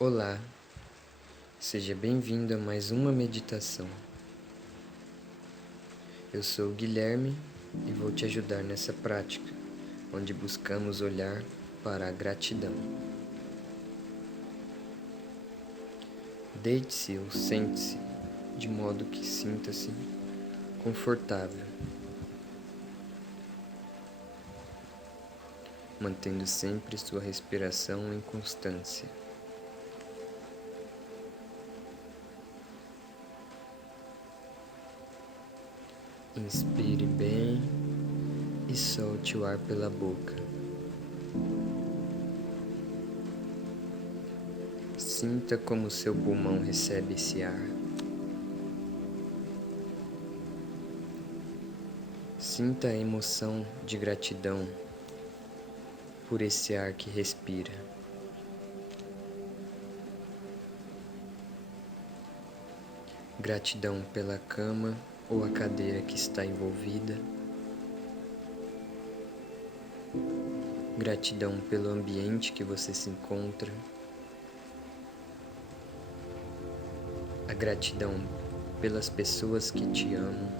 Olá, seja bem-vindo a mais uma meditação. Eu sou o Guilherme e vou te ajudar nessa prática, onde buscamos olhar para a gratidão. Deite-se ou sente-se de modo que sinta-se confortável, mantendo sempre sua respiração em constância. Inspire bem e solte o ar pela boca. Sinta como seu pulmão recebe esse ar. Sinta a emoção de gratidão por esse ar que respira. Gratidão pela cama ou a cadeira que está envolvida. Gratidão pelo ambiente que você se encontra. A gratidão pelas pessoas que te amam.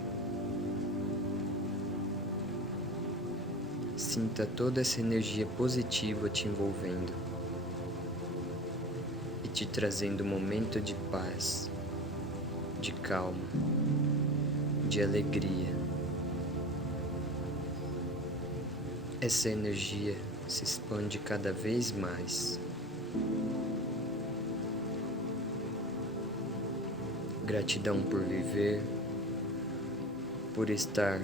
Sinta toda essa energia positiva te envolvendo e te trazendo um momento de paz, de calma, de alegria. Essa energia se expande cada vez mais. Gratidão por viver, por estar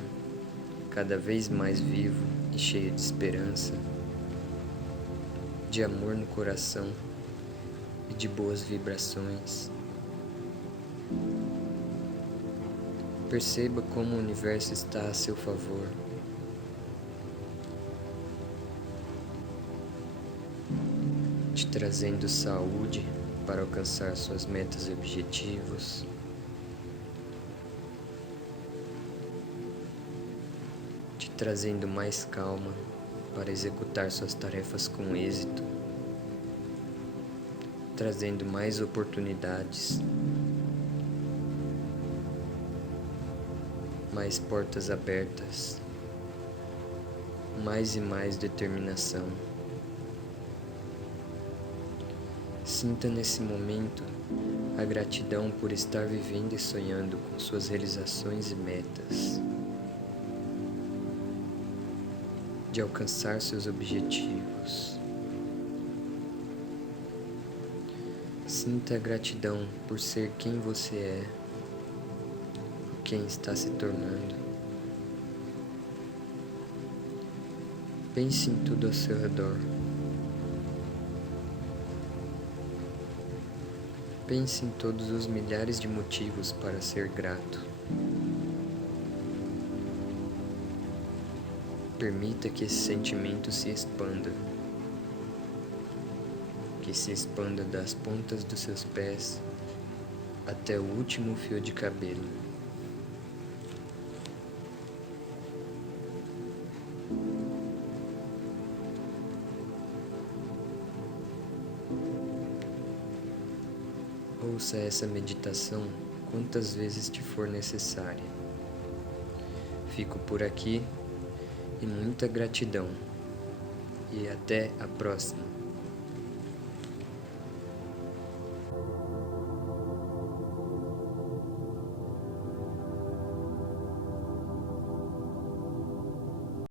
cada vez mais vivo e cheio de esperança, de amor no coração e de boas vibrações. Perceba como o universo está a seu favor. Te trazendo saúde para alcançar suas metas e objetivos. Te trazendo mais calma para executar suas tarefas com êxito. Trazendo mais oportunidades, mais portas abertas, mais e mais determinação. Sinta nesse momento a gratidão por estar vivendo e sonhando com suas realizações e metas, de alcançar seus objetivos. Sinta a gratidão por ser quem você é, por quem está se tornando. Pense em tudo ao seu redor. Pense em todos os milhares de motivos para ser grato. Permita que esse sentimento se expanda. Que se expanda das pontas dos seus pés até o último fio de cabelo. Ouça essa meditação quantas vezes te for necessária. Fico por aqui e muita gratidão. E até a próxima.